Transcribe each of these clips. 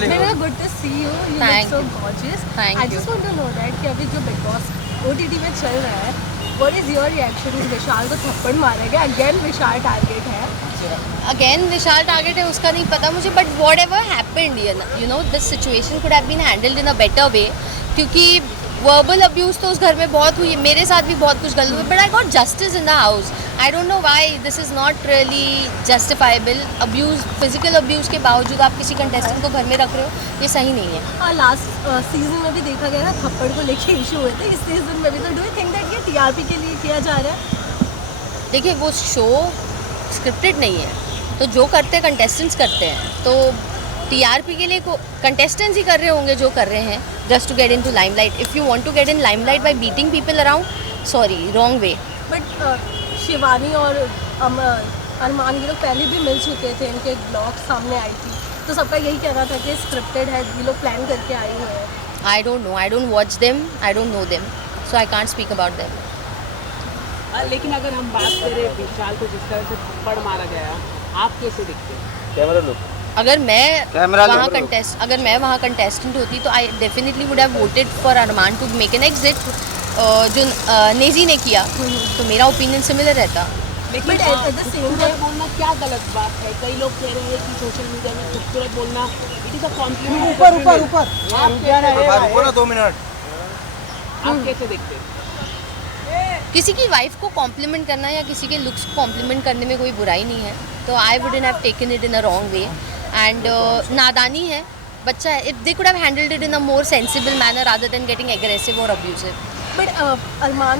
Nirala, good to see you. You Thank look so you. gorgeous. Thank I you. just want to know that कि अभी जो Big Boss OTT में चल रहा है, what is your reaction? विशाल को थप्पड़ मारा गया, again विशाल टारगेट है. अगेन विशाल टारगेट है उसका नहीं पता मुझे, but whatever happened you know this situation could have been handled in a better way, क्योंकि वर्बल अब्यूज़ तो उस घर में बहुत हुई है, मेरे साथ भी बहुत कुछ गलत हुआ, but I got justice in the house. I don't know why this is not really justifiable. Abuse, physical abuse के बावजूद आप किसी कंटेस्टेंट को घर में रख रहे हो, ये सही नहीं है. और लास्ट सीजन में भी देखा गया ना, थप्पड़ को लेके इशू हुए थे. इस सीजन में भी तो डू यू थिंक दैट ये टीआरपी के लिए किया जा रहा है? देखिए वो शो स्क्रिप्टेड नहीं है, तो जो करते हैं कंटेस्टेंट्स करते हैं, तो टीआरपी के लिए कंटेस्टेंट्स ही कर रहे होंगे जो कर रहे हैं, just to get in to limelight. If you want to get in limelight by beating people around, sorry, wrong way. But Shivani और अरमान ये लोग पहले भी मिल चुके थे, इनके ब्लॉग सामने आई थी, तो सबका यही कहना था कि स्क्रिप्टेड है, ये लोग प्लान करके आए हुए हैं. I don't know, I don't watch them, I don't know them, so I can't speak about them. लेकिन अगर हम बात करें विशाल को जिस तरह से थप्पड़ मारा गया, आप कैसे दिखते हैं? Camera look. अगर मैं वहाँ कंटेस्टेंट होती तो I definitely would have voted for Armaan to make an exit, जो नेजी ने किया, तो मेरा ओपिनियन सिमिलर रहता. लेकिन But at the same खूबसूरत time- बोलना क्या गलत बात है? कई लोग कह रहे हैं कि सोशल मीडिया में खूबसूरत बोलना इट इज अ कॉम्प्लीमेंट. रुको ना 2 मिनट. आप कैसे देखते हैं? किसी की वाइफ को कॉम्प्लीमेंट करना या किसी के लुक्स को कॉम्प्लीमेंट करने में कोई बुराई नहीं है, तो I wouldn't have taken it in a wrong way. And नादानी है, बच्चा है. If they could have handled it in a more sensible manner rather than getting aggressive और अब्यूजिव. बट अरमान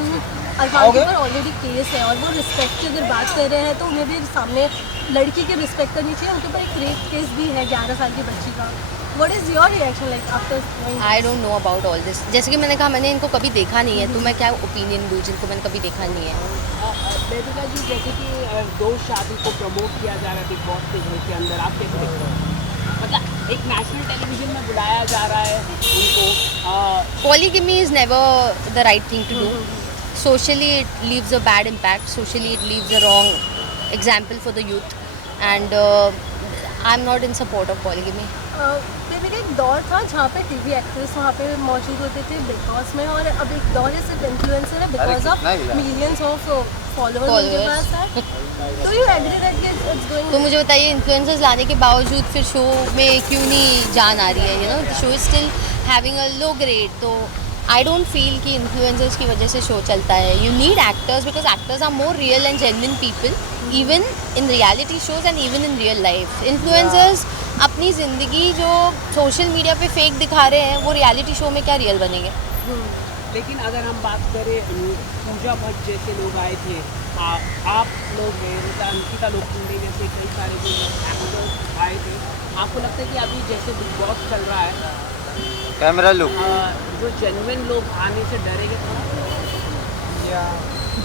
के ऊपर ऑलरेडी केस है, और वो रिस्पेक्ट की अगर बात कर रहे हैं तो उन्हें भी सामने लड़की की रिस्पेक्ट करनी चाहिए. उनके ऊपर एक रेप केस भी है 11 साल की बच्ची का. What is your reaction like after? I don't know about all this. जैसे कि मैंने कहा, मैंने इनको कभी देखा नहीं है, तो मैं क्या ओपिनियन दूँ जिनको मैंने कभी देखा नहीं है. बेबिका जी, जैसे कि दो शादी को प्रमोट किया जा रहा है बिग बॉस के घर के अंदर, आप कैसे देखते हैं? मतलब एक नेशनल टेलीविजन में बुलाया जा रहा है उनको. Polygamy is never the right thing to do. Socially it leaves a bad impact. Socially it leaves a wrong example for the youth. And I'm not in support of polygamy. Baby एक दौर था जहाँ पे TV actress वहाँ पे मौजूद होते थे बिग बॉस में, और अब एक दौर है सिर्फ इन्फ्लुएंसर है because of millions of followers उनके पास है. तो you agree that it's going? तो मुझे बताइए, इन्फ्लुएंसर्स लाने के बावजूद फिर शो में क्यों नहीं जान आ रही है? You know, the show is still having a low grade. तो आई डोंट फील कि इन्फ्लुएंसर्स की वजह से शो चलता है. You need actors because actors are more real and genuine people, even in reality shows and even in real life. Influencers अपनी ज़िंदगी जो सोशल मीडिया पे फेक दिखा रहे हैं, वो रियलिटी शो में क्या रियल बनेंगे? लेकिन अगर हम बात करें, पूजा भट्ट जैसे लोग आए थे, आप लोग हैं, मतलब अंकिता लोखंडे जैसे कई सारे जो एक्टर्स आए थे, आपको लगता है कि अभी जैसे बिग बॉस चल रहा है, कैमरा लुक. जो जेन्युइन लोग आने से डरेंगे थोड़ा?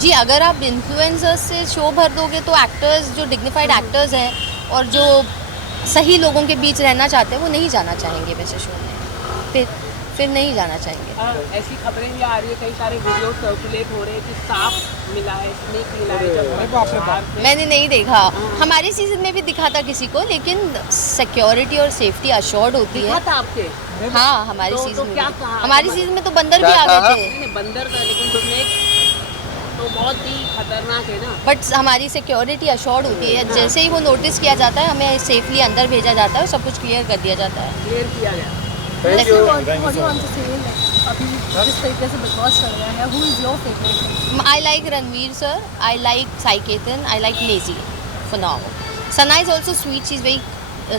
जी, अगर आप इन्फ्लुएंसर्स से शो भर दोगे तो एक्टर्स, जो डिग्निफाइड एक्टर्स हैं और जो सही लोगों के बीच रहना चाहते हैं, वो नहीं जाना चाहेंगे वैसे शो में. फिर नहीं जाना चाहेंगे. ऐसी खबरें भी आ रही है, कई सारे वीडियो सर्कुलेट हो रहे हैं कि सांप मिला है, स्नेक मिला है. जब मैंने नहीं देखा. हमारे सीजन में भी दिखा था किसी को, लेकिन सिक्योरिटी और सेफ्टी अश्योर्ड होती दिखा है. था आपके? हाँ, हमारी तो सीजन में क्या भी. कहा? हमारी सीजन में तो बंदर भी आ गए थे. नहीं, बंदर था, लेकिन स्नेक तो बहुत ही खतरनाक है ना. बट हमारी सिक्योरिटी अश्योर्ड होती है. जैसे ही वो नोटिस किया जाता है, हमें सेफली अंदर भेजा जाता है और सब कुछ क्लियर कर दिया जाता है. क्लियर किया गया. Thank you. What do you want to say? Like, अभी जिस तरीके से बिग बॉस चल रहा है, who is your favorite? I like Ranveer sir, I like Sai Ketan, I like Lazy for now. Sana is also sweet, she's very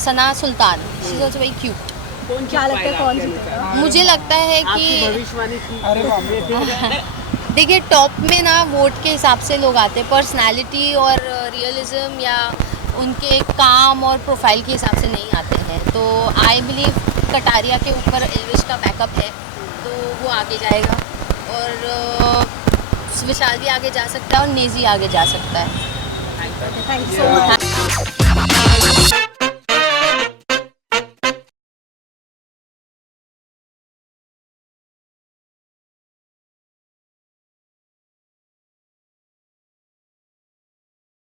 Sana Sultan, she's also very cute. कौन क्या लगता है जीत कौन पाएगा जीतेगा? आपके अनुसार? मुझे लगता है आपकी कि भविष्यवाणी थी. देखिए, टॉप में ना वोट के हिसाब से लोग आते हैं, पर्सनालिटी और रियलिज्म या उनके काम और प्रोफाइल के हिसाब से नहीं आते हैं. तो आई बिलीव कटारिया के ऊपर एल्विश का बैकअप है, तो वो आगे जाएगा, और विशाल भी आगे जा सकता है और नेजी आगे जा सकता है. Thank you so much.